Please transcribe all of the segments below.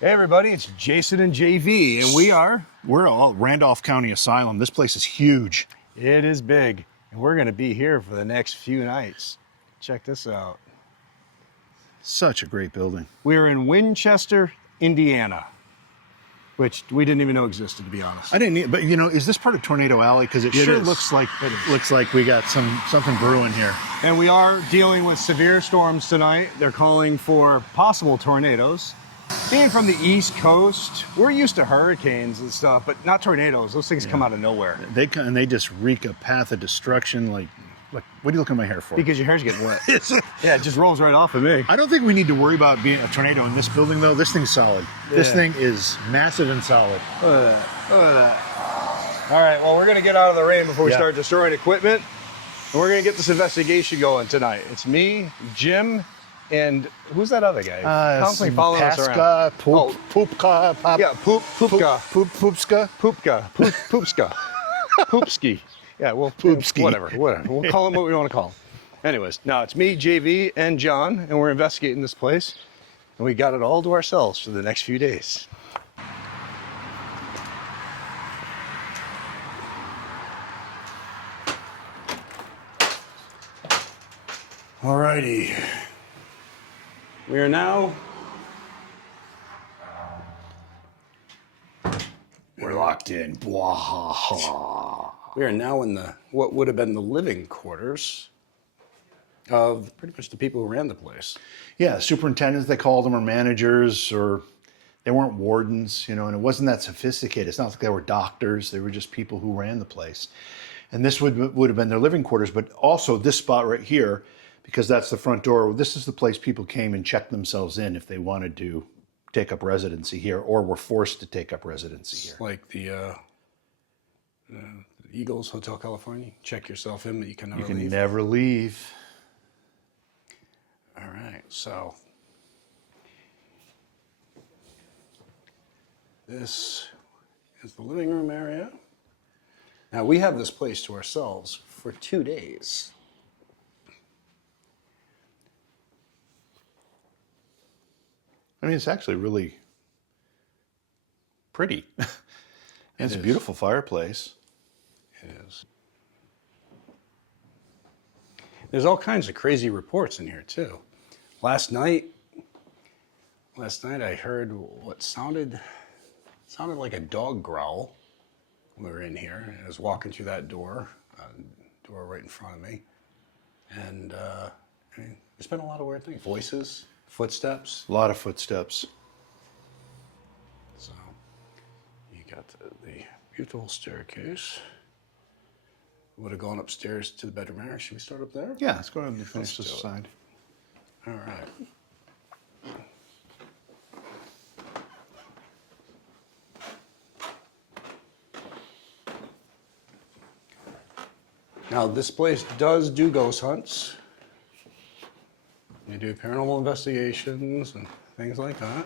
Hey everybody, it's Jason and JV, and We're all Randolph County Asylum. This place is huge. it is big, and we're gonna be here for the next few nights. Check this out. Such a great building. We're in Winchester, Indiana, which we didn't even know existed, to be honest. I didn't need, but is this part of Tornado Alley? Because it sure is. looks like It is. we got something brewing here. And we are dealing with severe storms tonight. They're calling for possible tornadoes. Being from the East Coast, we're used to hurricanes and stuff, but not tornadoes. Those things come out of nowhere. They just wreak a path of destruction. Like, what are you looking at my hair for? Because your hair's getting wet. Yeah, it just rolls right off of me. I don't think we need to worry about being a tornado in this building, though. This thing's solid. Yeah. This thing is massive and solid. Look at that. Look at that. All right, well, we're going to get out of the rain before we start destroying equipment. And we're going to get this investigation going tonight. It's me, Jim, and who's that other guy? Constantly following us around. Poopka, Yeah, Poopka. Poopska. Poopska. Poopski. Yeah, well, Poopski. Whatever. We'll call him what we want to call him. Anyways, now it's me, JV, and John, and we're investigating this place. And we got it all to ourselves for the next few days. Alrighty. We are now... We're locked in. We are now in what would have been the living quarters of pretty much the people who ran the place. Yeah, superintendents, they called them, or managers, or they weren't wardens, and it wasn't that sophisticated. It's not like they were doctors. They were just people who ran the place. And this would have been their living quarters, but also this spot right here, because that's the front door. This is the place people came and checked themselves in if they wanted to take up residency here or were forced to take up residency here. Like the Eagles Hotel California. Check yourself in, but you can never leave. You can never leave. All right, so this is the living room area. Now we have this place to ourselves for 2 days. I mean, it's actually really pretty. It's a beautiful fireplace. It is. There's all kinds of crazy reports in here too. Last night I heard what sounded like a dog growl when we were in here. I was walking through that door right in front of me. And there's been a lot of weird things. Voices, footsteps. A lot of footsteps. So you got the beautiful staircase. Would have gone upstairs to the bedroom area. Should we start up there? Yeah, let's go ahead and finish this side. All right. Now, this place does do ghost hunts. They do paranormal investigations and things like that.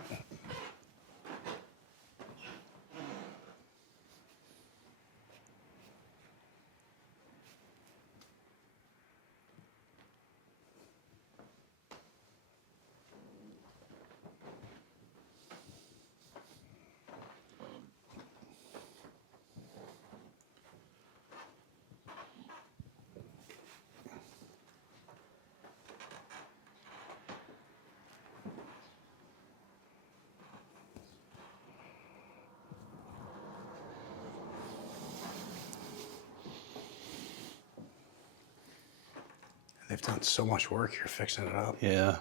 They've done so much work here fixing it up. Yeah.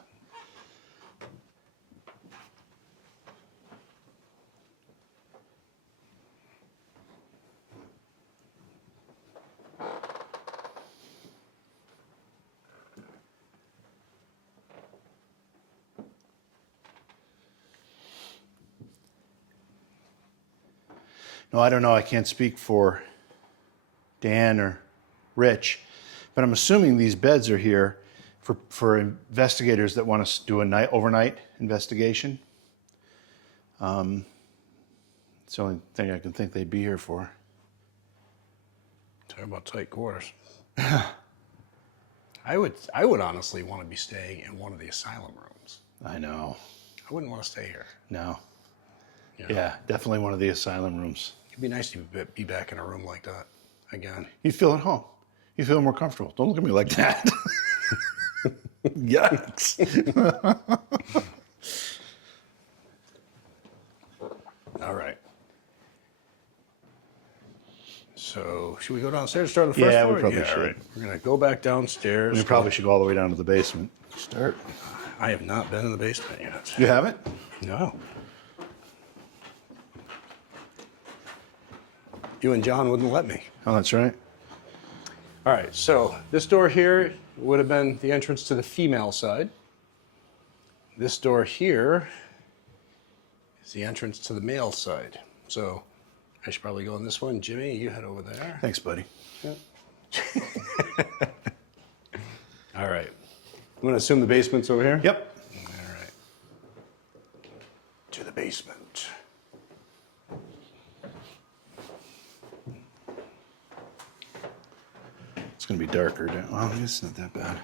No, I don't know. I can't speak for Dan or Rich, but I'm assuming these beds are here for investigators that want to do a overnight investigation. It's the only thing I can think they'd be here for. Talk about tight quarters. I would honestly want to be staying in one of the asylum rooms. I know. I wouldn't want to stay here. No. Yeah, definitely one of the asylum rooms. It'd be nice to be back in a room like that again. You feel at home. You feel more comfortable. Don't look at me like that. Yikes. All right. So, should we go downstairs and start on the first Yeah, floor? we probably All should. right. We're going to go back downstairs. We probably should go all the way down to the basement. Start. I have not been in the basement yet. You haven't? No. You and John wouldn't let me. Oh, that's right. All right, so this door here would have been the entrance to the female side. This door here is the entrance to the male side. So I should probably go in this one. Jimmy, you head over there. Thanks, buddy. Yep. All right. I'm going to assume the basement's over here? Yep. All right. To the basement. It's going to be darker. Oh, it's not that bad.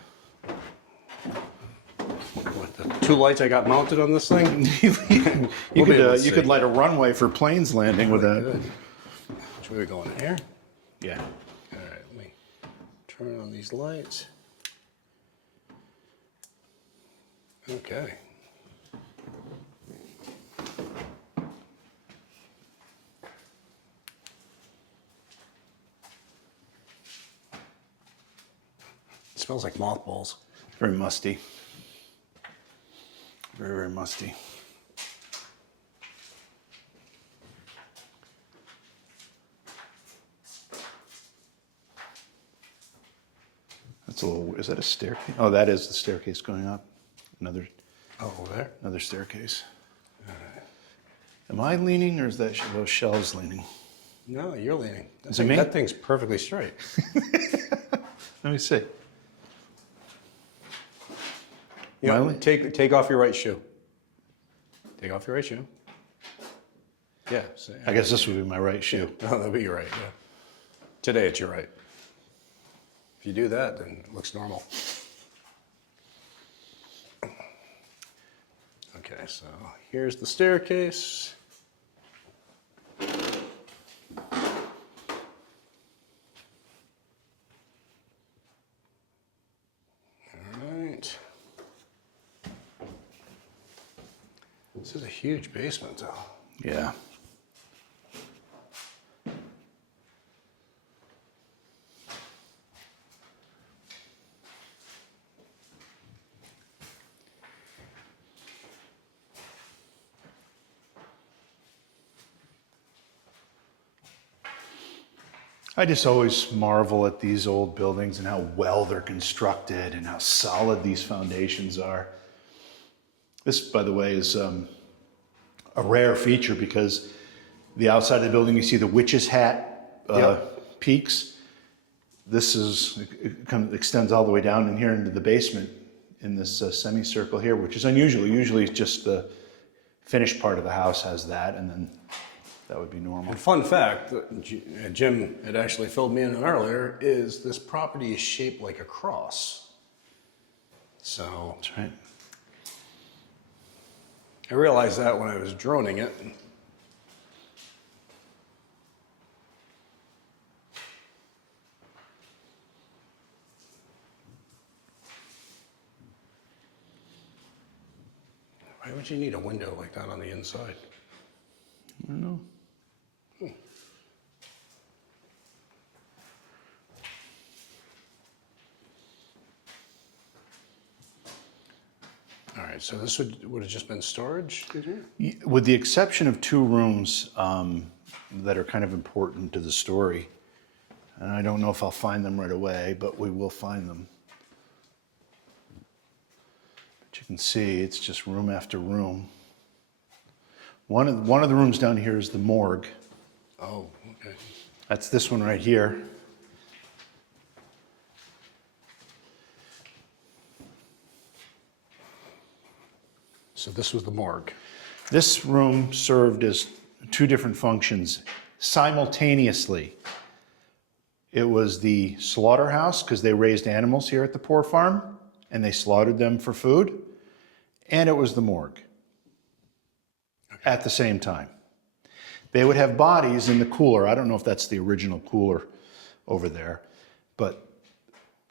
With the two lights I got mounted on this thing? You We'll be able to you could see. light a runway for planes landing with that. Good. Should we go in here? Yeah. All right, let me turn on these lights. Okay. It smells like mothballs. Very musty. Very, very musty. That's a little, is that a staircase? Oh, that is the staircase going up. Another Oh, over there? Another staircase. Am I leaning, or is that those shelves leaning? No, you're leaning. Is it me? That thing's perfectly straight. Let me see. You know, Miley? take off your right shoe. Take off your right shoe. Yeah. I guess this would be my right shoe. Oh, that'll be your right, yeah. Today it's your right. If you do that, then it looks normal. Okay, so here's the staircase. All right. This is a huge basement, though. Yeah. I just always marvel at these old buildings and how well they're constructed and how solid these foundations are. This, by the way, is a rare feature because the outside of the building, you see the witch's hat peaks. This it kind of extends all the way down in here into the basement in this semicircle here, which is unusual. Usually it's just the finished part of the house has that, and then that would be normal. And fun fact, that Jim had actually filled me in on earlier, is this property is shaped like a cross. So That's right. I realized that when I was droning it. Why would you need a window like that on the inside? I don't know. All right, so this would have just been storage, did you? With the exception of two rooms that are kind of important to the story, and I don't know if I'll find them right away, but we will find them. But you can see it's just room after room. One of the rooms down here is the morgue. Oh, okay. That's this one right here. So this was the morgue. This room served as two different functions simultaneously. It was the slaughterhouse because they raised animals here at the poor farm and they slaughtered them for food. And it was the morgue at the same time. They would have bodies in the cooler. I don't know if that's the original cooler over there, but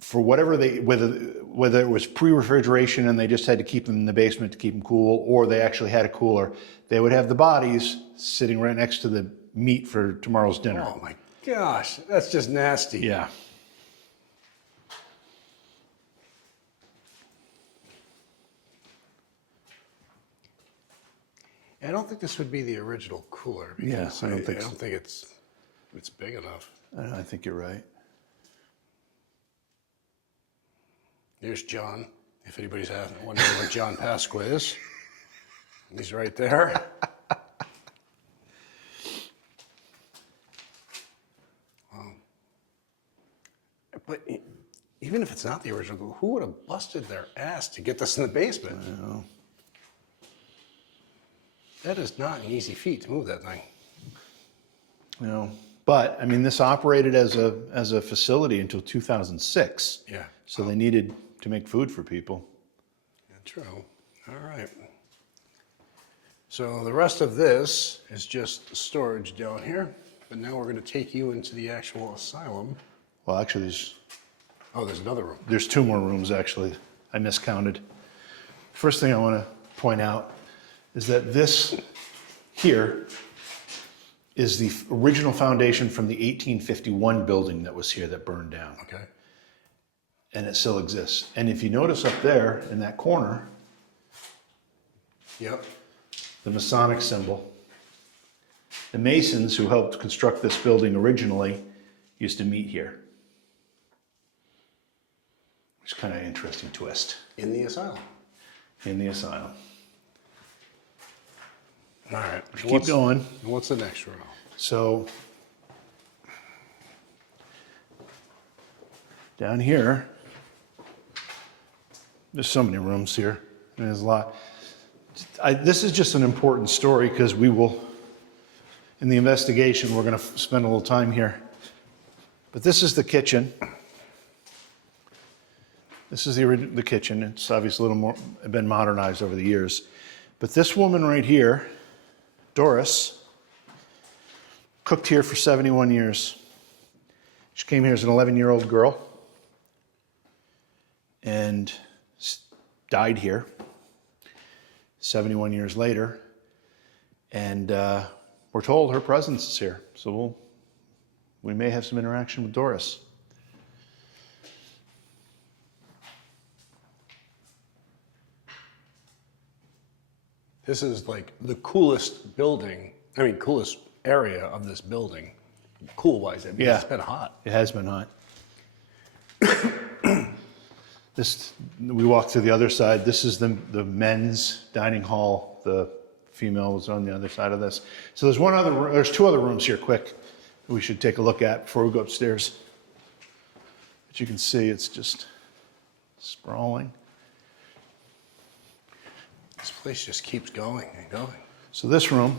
for whatever whether it was pre-refrigeration and they just had to keep them in the basement to keep them cool, or they actually had a cooler, they would have the bodies sitting right next to the meat for tomorrow's dinner. Oh my gosh, that's just nasty. Yeah. I don't think this would be the original cooler. Yes, I don't think so. it's big enough. I think you're right. There's John. If anybody's wondering where John Pasqua is, he's right there. But even if it's not the original, who would have busted their ass to get this in the basement? I know. That is not an easy feat to move that thing. You know, but I mean, this operated as a facility until 2006. Yeah. So they needed to make food for people. Yeah, true. All right. So the rest of this is just storage down here. But now we're going to take you into the actual asylum. Well, actually, There's another room. there's 2 more rooms, actually. I miscounted. First thing I want to point out is that this here is the original foundation from the 1851 building that was here that burned down. Okay. And it still exists. And if you notice up there in that corner, Yep. the Masonic symbol, the Masons who helped construct this building originally used to meet here. Which is kind of an interesting twist In the asylum. in the asylum. All right. Keep going. What's the next room? So down here, there's so many rooms here. There's a lot. This is just an important story because we will, in the investigation, we're going to spend a little time here. But this is the kitchen. This is the kitchen. It's obviously a little more been modernized over the years. But this woman right here, Doris, cooked here for 71 years. She came here as an 11-year-old girl and died here 71 years later. And we're told her presence is here. So we may have some interaction with Doris. This is like the coolest building, coolest area of this building. Cool-wise, Yeah. It's been hot. It has been hot. We walked to the other side. This is the men's dining hall. The female was on the other side of this. So there's 2 other rooms here, quick, that we should take a look at before we go upstairs. But you can see it's just sprawling. This place just keeps going and going. So this room,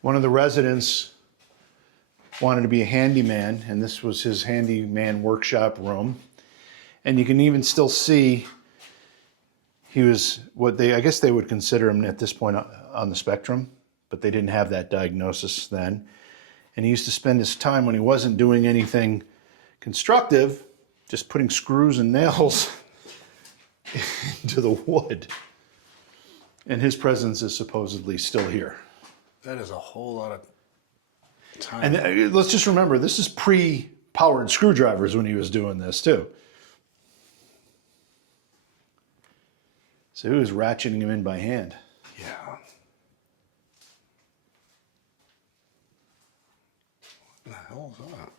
one of the residents wanted to be a handyman, and this was his handyman workshop room. And you can even still see he was I guess they would consider him at this point on the spectrum, but they didn't have that diagnosis then. And he used to spend his time when he wasn't doing anything constructive, just putting screws and nails into the wood. And his presence is supposedly still here. That is a whole lot of time. And let's just remember, this is pre-powered screwdrivers when he was doing this too. So he was ratcheting him in by hand. Yeah. What the hell is that?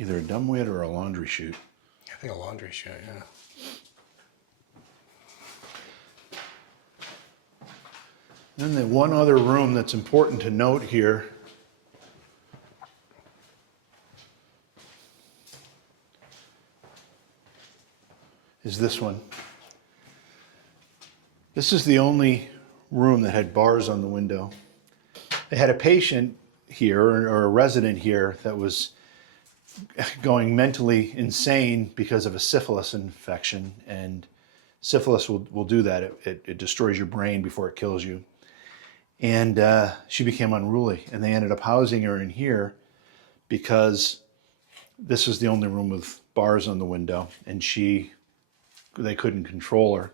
Either a dumbwaiter or a laundry chute. I think a laundry chute, yeah. Then the one other room that's important to note here is this one. This is the only room that had bars on the window. They had a patient here, or a resident here, that was going mentally insane because of a syphilis infection. And syphilis will do that. It destroys your brain before it kills you. And she became unruly, and they ended up housing her in here because this was the only room with bars on the window, and they couldn't control her.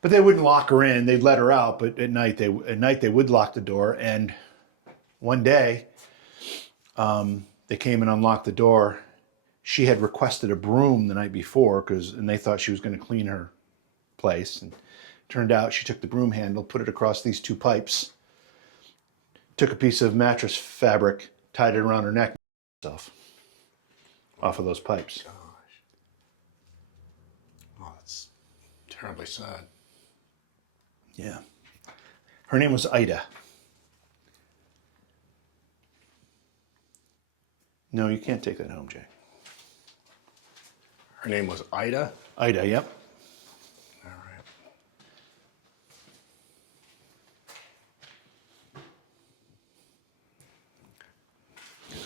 But they wouldn't lock her in. They'd let her out, but at night they would lock the door. And one day, they came and unlocked the door. She had requested a broom the night before, and they thought she was going to clean her place. And turned out she took the broom handle, put it across these two pipes, took a piece of mattress fabric, tied it around her neck, and herself off of those pipes. Gosh. Oh, that's terribly sad. Yeah. Her name was Ida. No, you can't take that home, Jay. Her name was Ida? Ida, yep. All right.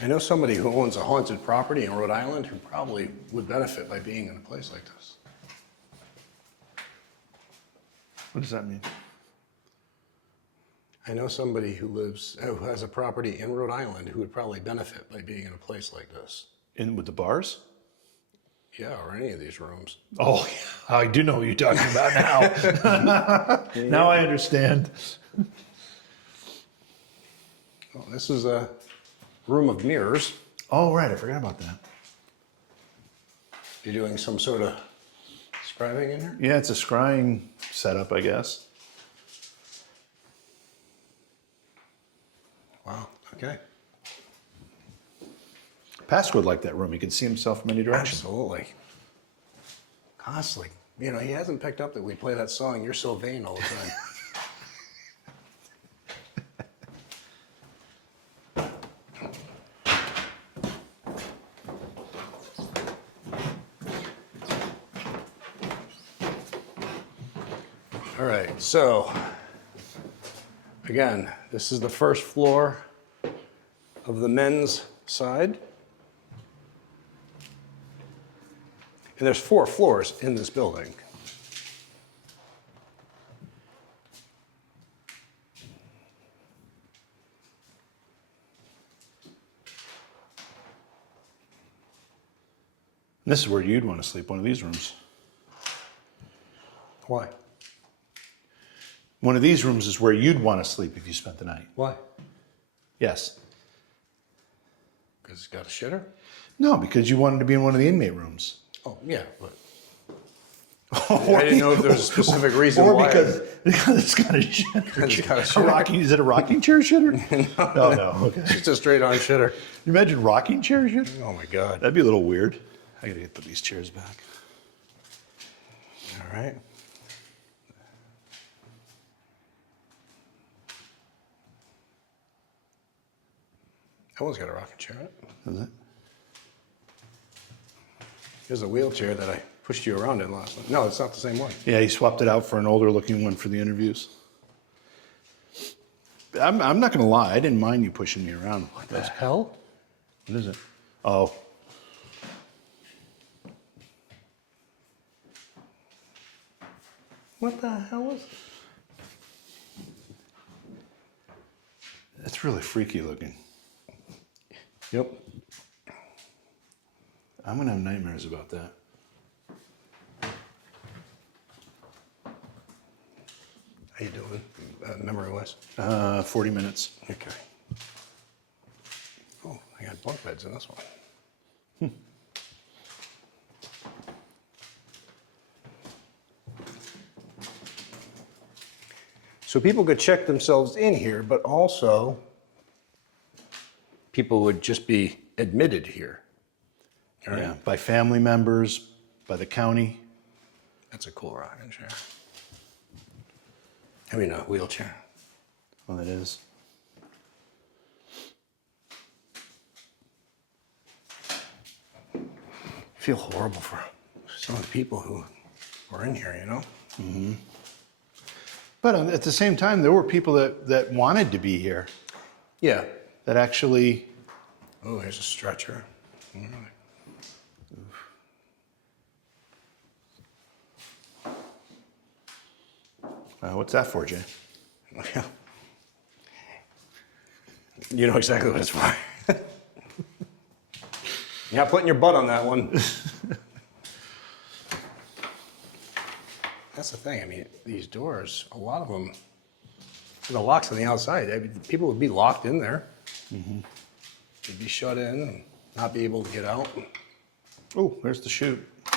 I know somebody who owns a haunted property in Rhode Island who probably would benefit by being in a place like this. What does that mean? I know somebody who has a property in Rhode Island who would probably benefit by being in a place like this. With the bars? Yeah, or any of these rooms. Oh, yeah. I do know what you're talking about now. Now I understand. Well, this is a room of mirrors. Oh, right. I forgot about that. You're doing some sort of scribing in here? Yeah, it's a scrying setup, I guess. Wow, okay. Passwood liked that room. He could see himself from any direction. Absolutely. Constantly. You know, he hasn't picked up that we play that song, You're So Vain, all the time. All right, so again, this is the first floor of the men's side. And there's 4 floors in this building. And this is where you'd want to sleep, one of these rooms. Why? One of these rooms is where you'd want to sleep if you spent the night. Why? Yes. Because it's got a shitter? No, because you wanted to be in one of the inmate rooms. Oh, yeah, but I didn't know if there was a specific reason or why. because it's got a shitter. It's got a shitter. Is it a rocking chair shitter? No. Okay. It's just a straight-on shitter. You imagine rocking chair shitter? Oh, my God. That'd be a little weird. I gotta put these chairs back. All right. That one's got a rocking chair in it. Is it? Here's a wheelchair that I pushed you around in last night. No, it's not the same one. Yeah, he swapped it out for an older looking one for the interviews. I'm not gonna lie, I didn't mind you pushing me around. What the hell? What is it? Oh. What the hell is it? It's really freaky looking. Yep. I'm gonna have nightmares about that. How you doing, memory-wise? 40 minutes. Okay. Oh, I got bunk beds in this one. So people could check themselves in here, but also people would just be admitted here. All right. Yeah, by family members, by the county. That's a cool rocking chair. I mean, a wheelchair. Well, it is. I feel horrible for some of the people who were in here, you know? Mm-hmm. But at the same time, there were people that wanted to be here. Yeah. That actually... Oh, here's a stretcher. All right. What's that for, Jay? Yeah. You know exactly what it's for. You're not putting your butt on that one. That's the thing. I mean, these doors, a lot of them, the locks on the outside, I mean, people would be locked in there. Mm-hmm. They'd be shut in and not be able to get out. Oh, there's the chute. A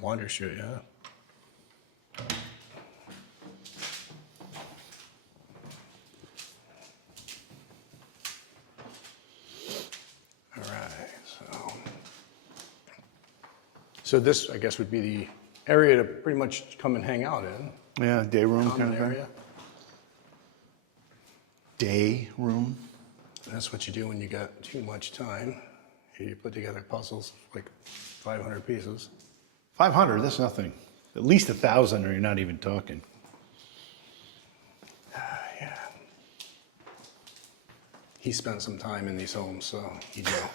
water chute, yeah. All right, so this, I guess, would be the area to pretty much come and hang out in. Yeah, day room kind Common of thing. area. Day room. That's what you do when you got too much time. You put together puzzles, like 500 pieces. 500, that's nothing. At least 1,000 or you're not even talking. Yeah. He spent some time in these homes, so you know.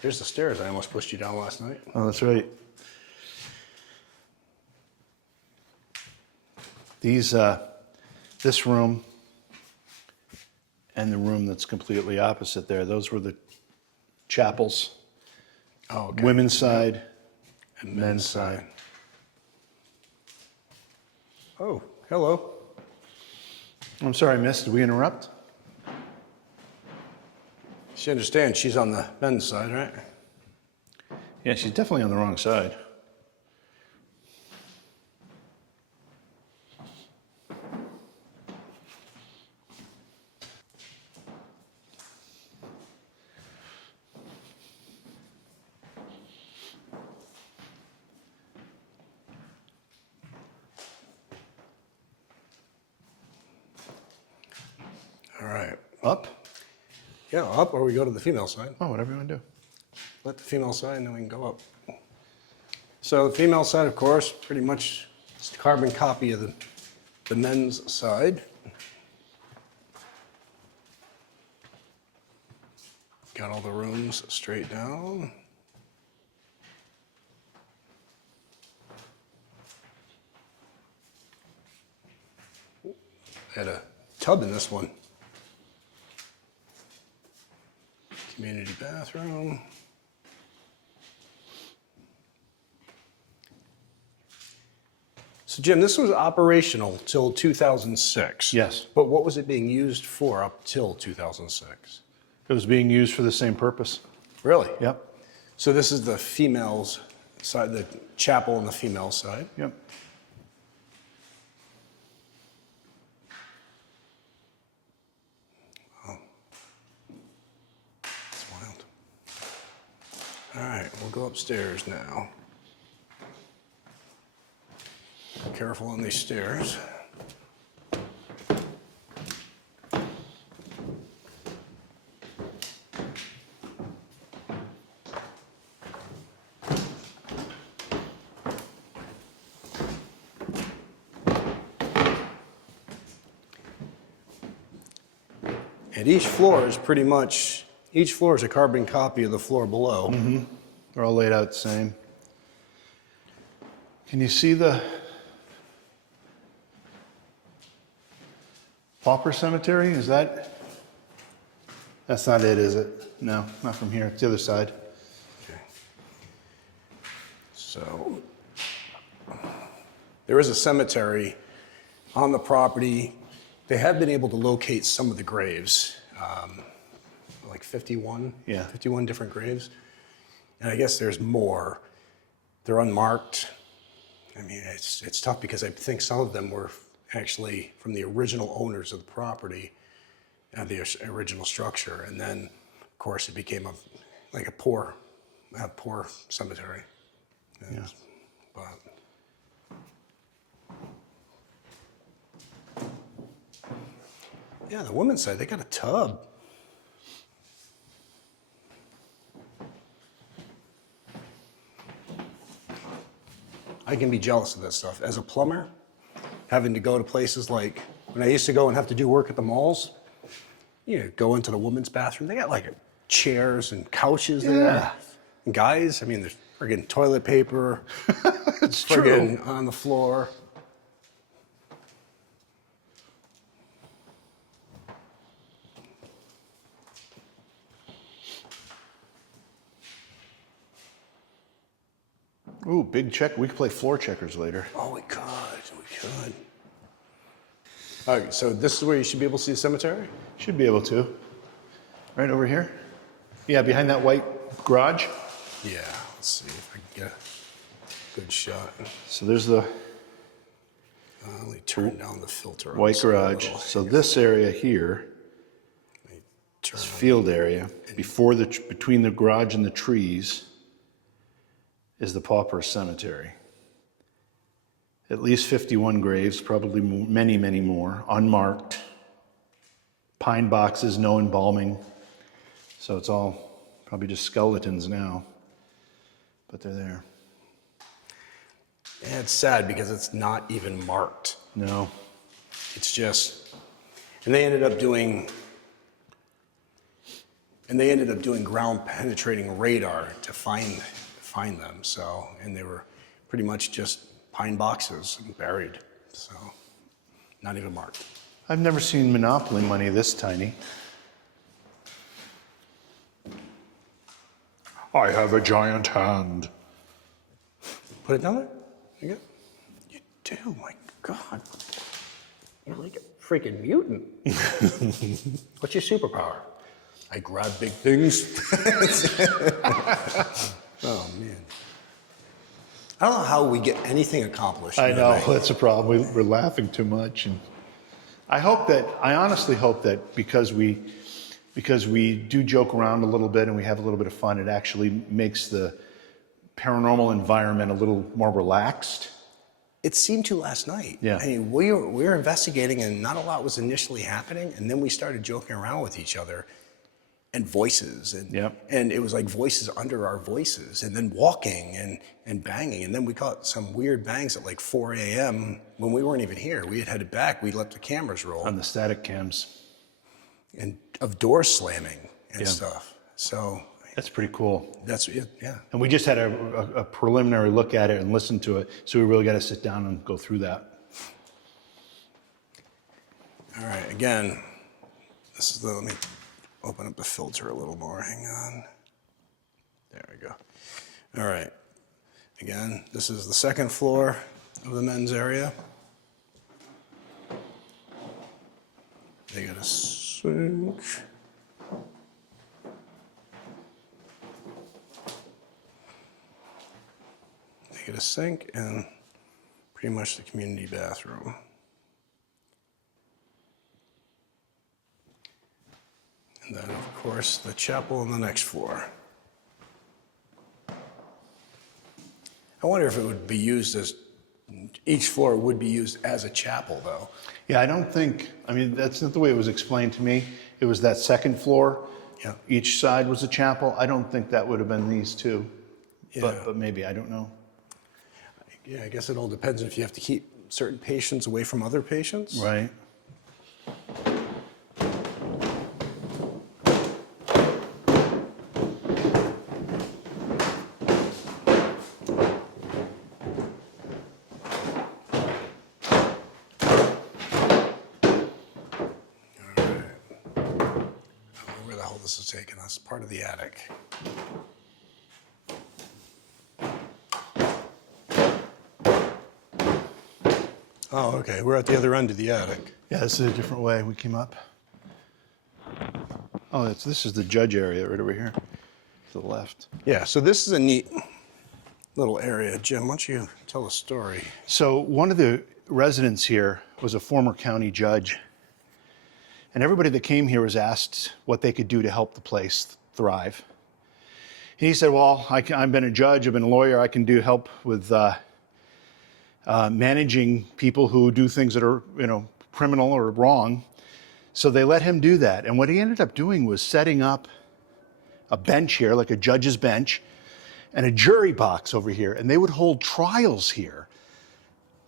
There's the stairs I almost pushed you down last night. Oh, that's right. These, this room and the room that's completely opposite there, those were the chapels. Oh, okay. Women's side And men's side. Oh, hello. I'm sorry, miss, did we interrupt? She understands she's on the men's side, right? Yeah, she's definitely on the wrong side. All right. Up? Yeah, up, or we go to the female side. Oh, whatever you want to do. Let the female side, and then we can go up. So the female side, of course, pretty much it's a carbon copy of the men's side. Got all the rooms straight down. Had a tub in this one. Community bathroom. So Jim, this was operational till 2006. Yes. But what was it being used for up till 2006? It was being used for the same purpose. Really? Yep. So this is the females side, the chapel on the female side. Yep. It's wild. All right, we'll go upstairs now. Be careful on these stairs. And each floor is pretty much, each floor is a carbon copy of the floor below. Mm-hmm. They're all laid out the same. Can you see the pauper cemetery? Is that? That's not it, is it? No, not from here. It's the other side. Okay. So there is a cemetery on the property. They have been able to locate some of the graves, like 51, Yeah. 51 different graves. And I guess there's more. They're unmarked. I mean, it's tough because I think some of them were actually from the original owners of the property, the original structure. And then, of course, it became a poor cemetery. Yeah. But yeah, the women's side, they got a tub. I can be jealous of that stuff. As a plumber, having to go to places like, when I used to go and have to do work at the malls, you know, go into the women's bathroom, they got like chairs and couches there. Yeah. And guys, I mean, there's friggin' toilet paper. It's friggin' true. on the floor. Ooh, big check. We could play floor checkers later. Oh, we could. We could. All right, so this is where you should be able to see the cemetery? Should be able to. Right over here? Yeah, behind that white garage. Yeah, let's see if I can get a good shot. So there's the Let me turn down the filter. on white this a garage. little. So this area here, Let me turn this on- field area, between the garage and the trees, is the pauper cemetery. At least 51 graves, probably many, many more, unmarked. Pine boxes, no embalming. So it's all probably just skeletons now, but they're there. And it's sad because it's not even marked. No. It's just, and they ended up doing ground penetrating radar to find them. So, and they were pretty much just pine boxes and buried. So, not even marked. I've never seen Monopoly money this tiny. I have a giant hand. Put it down there? You go. You do, my God. You're like a freaking mutant. What's your superpower? I grab big things. Oh, man. I don't know how we get anything accomplished. I know, Right? that's a problem. We're laughing too much. And I honestly hope that because we do joke around a little bit and we have a little bit of fun, it actually makes the paranormal environment a little more relaxed. It seemed to last night. Yeah. I mean, we were investigating and not a lot was initially happening. And then we started joking around with each other and voices. And, Yep. and it was like voices under our voices and then walking and banging. And then we caught some weird bangs at like 4 a.m. when we weren't even here. We had headed back. We let the cameras roll. On the static cams. And of doors slamming and Yeah. stuff. So That's pretty cool. that's it. Yeah. And we just had a preliminary look at it and listened to it. So we really got to sit down and go through that. All right. Again, let me open up the filter a little more. Hang on. There we go. All right. Again, this is the second floor of the men's area. They got a sink. They get a sink and pretty much the community bathroom. And then, of course, the chapel on the next floor. I wonder if it would be used as, each floor would be used as a chapel, though. Yeah, that's not the way it was explained to me. It was that second floor. Yeah. Each side was a chapel. I don't think that would have been these two. Yeah. But maybe, I don't know. Yeah, I guess it all depends if you have to keep certain patients away from other patients. Right. Where the hell this is taking us? Part of the attic. Oh, okay. We're at the other end of the attic. Yeah, this is a different way we came up. Oh, this is the judge area right over here to the left. Yeah, so this is a neat little area. Jim, why don't you tell a story? So one of the residents here was a former county judge. And everybody that came here was asked what they could do to help the place thrive. And he said, well, I've been a judge, I've been a lawyer, I can help with managing people who do things that are, criminal or wrong. So they let him do that. And what he ended up doing was setting up a bench here, like a judge's bench, and a jury box over here. And they would hold trials here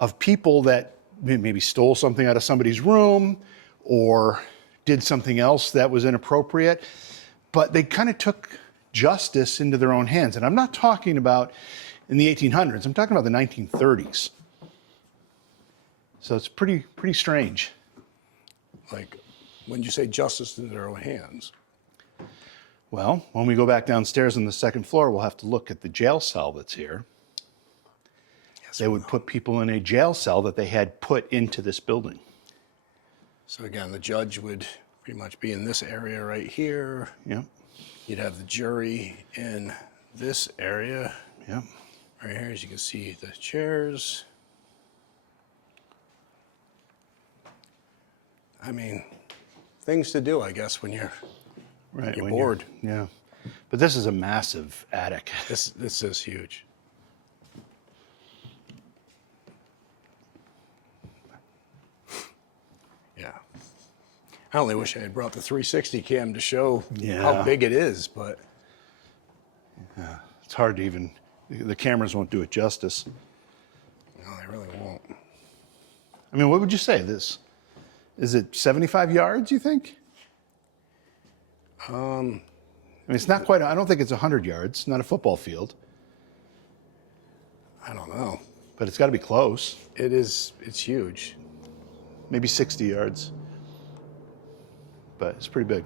of people that maybe stole something out of somebody's room or did something else that was inappropriate. But they kind of took justice into their own hands. And I'm not talking about in the 1800s, I'm talking about the 1930s. So it's pretty strange. Like, when you say justice in their own hands? Well, when we go back downstairs on the second floor, we'll have to look at the jail cell that's here. they would put people in a jail cell that they had put into this building. So again, the judge would pretty much be in this area right here. Yep. You'd have the jury in this area. Yep. Right here, as you can see, the chairs. I mean, things to do, I guess, when you're When bored. Yeah. But this is a massive attic. This is huge. Yeah. I only wish I had brought the 360 cam to show how big it is, but It's hard to even, the cameras won't do it justice. no, they really won't. I mean, what would you say? This, is it 75 yards, you think? I mean, it's not quite, I don't think it's 100 yards, not a football field, I don't know. but it's got to be close. It's huge. Maybe 60 yards, but it's pretty big.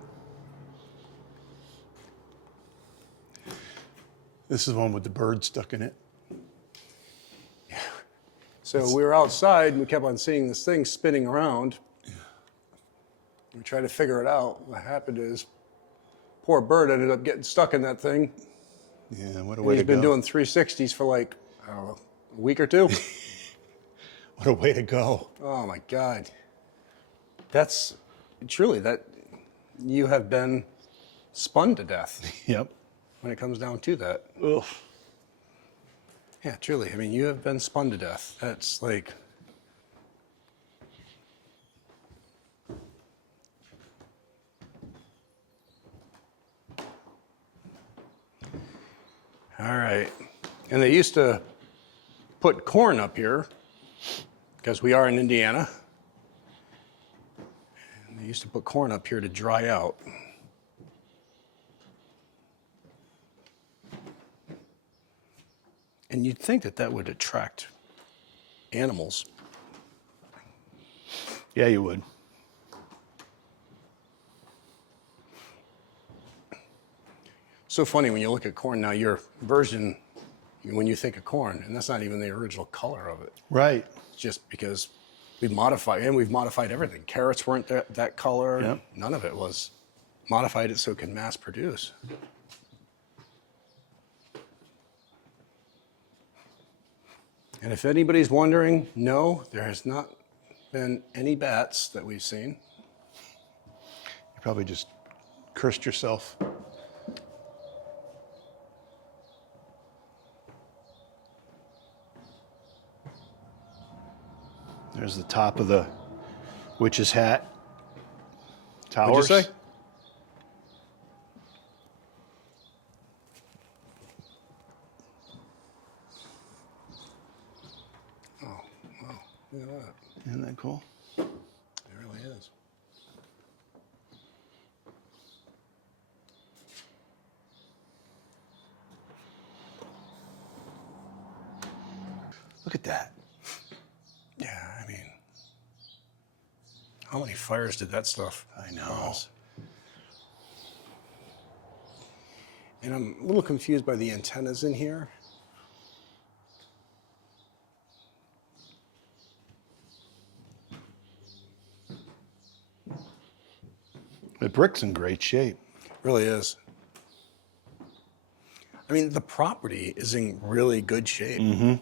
This is the one with the bird stuck in it. So we were outside and we kept on seeing this thing spinning around. We tried to figure it out. What happened is, poor bird ended up getting stuck in that thing. Yeah, what a And way he's to been go. doing 360s for like, I don't know, a week or two. What a way to go. Oh my God. That's truly that you have been spun to death Yep. when it comes down to that. Ugh. Yeah, truly. I mean, you have been spun to death. That's like. All right. And they used to put corn up here because we are in Indiana. And they used to put corn up here to dry out. And you'd think that that would attract animals. Yeah, you would. So funny when you look at corn now, your version, when you think of corn, and that's not even the original color of it. Right. Just because we've modified everything. Carrots weren't that color. Yep. None of it was. Modified it so it could mass produce. And if anybody's wondering, no, there has not been any bats that we've seen. You probably just cursed yourself. There's the top of the witch's hat. Towers. What'd you say? Oh, wow. Look at that. Isn't that cool? It really is. Look at that. Yeah, I mean, how many fires did that stuff I know. cause? And I'm a little confused by the antennas in here. The brick's in great shape. Really is. I mean, the property is in really good shape. Mm-hmm.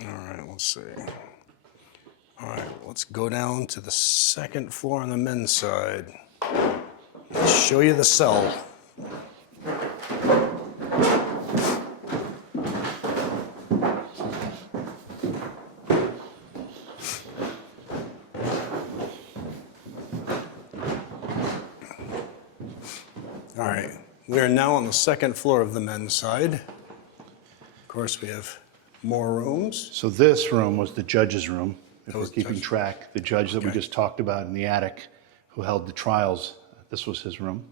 All right, let's see. All right, let's go down to the second floor on the men's side. Let's show you the cell. All right, we are now on the second floor of the men's side. Of course, we have more rooms. So this room was the judge's room. If That we're was the keeping judge's track, the judge that we Okay. just talked about in the attic, who held the trials, this was his room.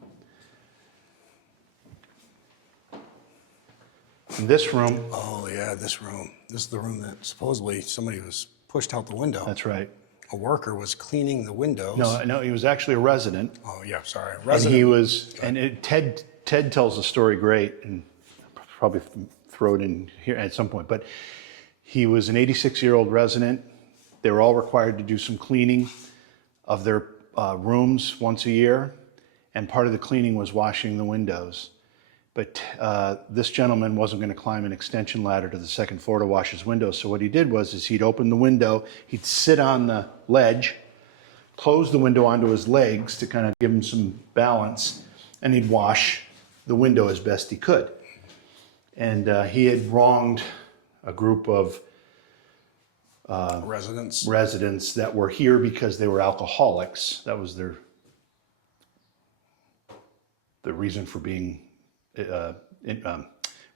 In this room, Oh yeah, this room. This is the room that supposedly somebody was pushed out the window. That's right. A worker was cleaning the windows. No, he was actually a resident. Oh yeah, sorry. And he was, Ted tells the story great, and I'll probably throw it in here at some point, but he was an 86-year-old resident. They were all required to do some cleaning of their rooms once a year, and part of the cleaning was washing the windows. But this gentleman wasn't going to climb an extension ladder to the second floor to wash his windows. So what he did was he'd open the window, he'd sit on the ledge, close the window onto his legs to kind of give him some balance, and he'd wash the window as best he could. And he had wronged a group of residents that were here because they were alcoholics. That was the reason for being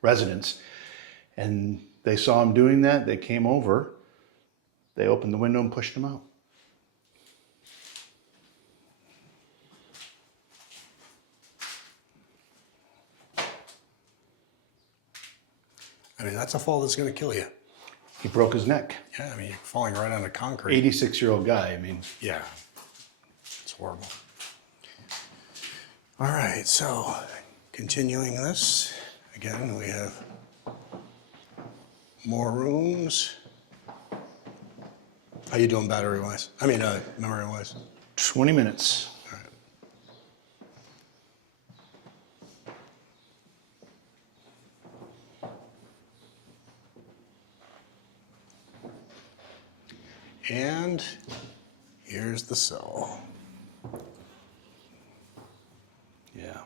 residents. And they saw him doing that. They came over. They opened the window and pushed him out. I mean, that's a fall that's going to kill you. He broke his neck. Yeah, I mean, you're falling right on the concrete. 86-year-old guy, I mean. Yeah, it's horrible. All right, so continuing this, again, we have more rooms. How you doing battery-wise? I mean, memory-wise? 20 minutes. All right. And here's the cell. Yeah.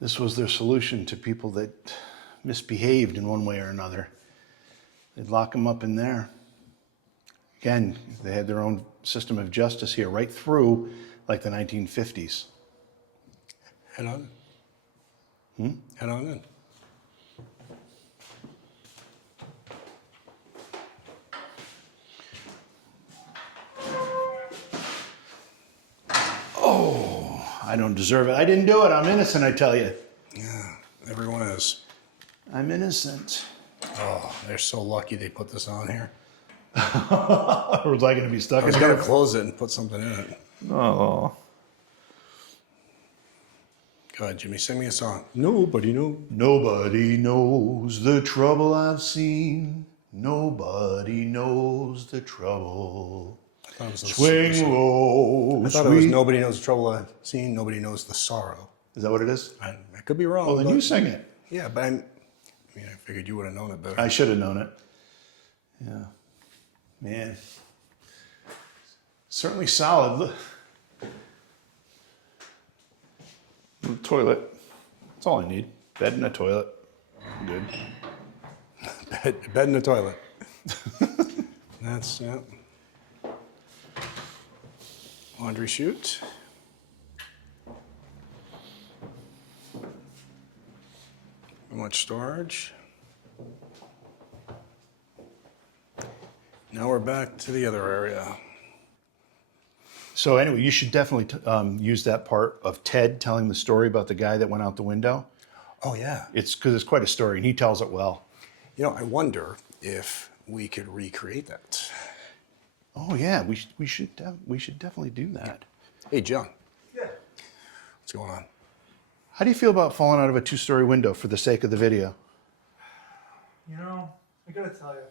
This was their solution to people that misbehaved in one way or another. They'd lock them up in there. Again, they had their own system of justice here right through like the 1950s. Head on. Head on in. I don't deserve it. I didn't do it. I'm innocent, I tell you. Yeah, everyone is. I'm innocent. Oh, they're so lucky they put this on here. Or was I going to be stuck I was in going here? to close it and put something in it. Oh. Go ahead, Jimmy, sing me a song. Nobody knows. Nobody knows the trouble I've seen. Nobody knows the trouble. I thought it was Swing low, I thought it was nobody knows the trouble I've seen, nobody knows the sorrow. Is that what it is? I could be wrong. Well, then but, you sing it. Yeah, but I figured you would have known it better. I should have known it. Yeah. Man. Certainly solid. Look. The toilet. That's all I need. Bed and a toilet. Good. Bed in the toilet. That's, yeah. Laundry chute. Much storage. Now we're back to the other area. So anyway, you should definitely use that part of Ted telling the story about the guy that went out the window. Oh yeah. It's because it's quite a story, and he tells it well. You know, I wonder if we could recreate that. Oh yeah, we should definitely do that. Hey, John. Yeah. What's going on? How do you feel about falling out of a 2-story window for the sake of the video? You know, I gotta tell you,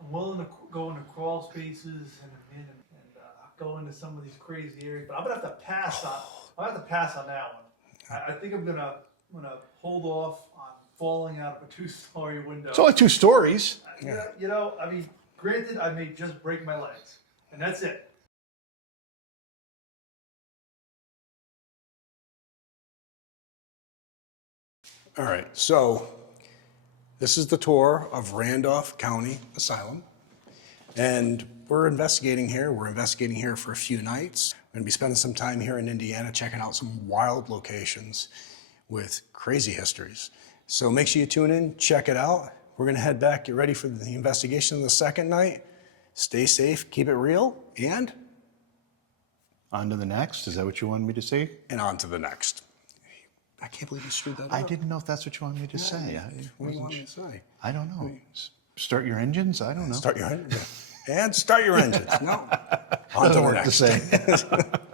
I'm willing to go into crawl spaces and go into some of these crazy areas, but I'm gonna have to pass on. I have to pass on that one. I think I'm gonna hold off on falling out of a 2-story window. It's only 2 stories. You know, I mean, granted, I may just break my legs, and that's it. All right, so this is the tour of Randolph County Asylum. And we're investigating here. We're investigating here for a few nights. We're gonna be spending some time here in Indiana checking out some wild locations with crazy histories. So make sure you tune in, check it out. We're gonna head back, get ready for the investigation the second night. Stay safe, keep it real, and On to the next. Is that what you wanted me to say? on to the next. I can't believe you screwed that up. I didn't know if that's what you wanted me to say. What do you want me to say? I don't know. Start your engines? I don't know. Start your engines. And start your engines. No. On to Doesn't the work next. the same.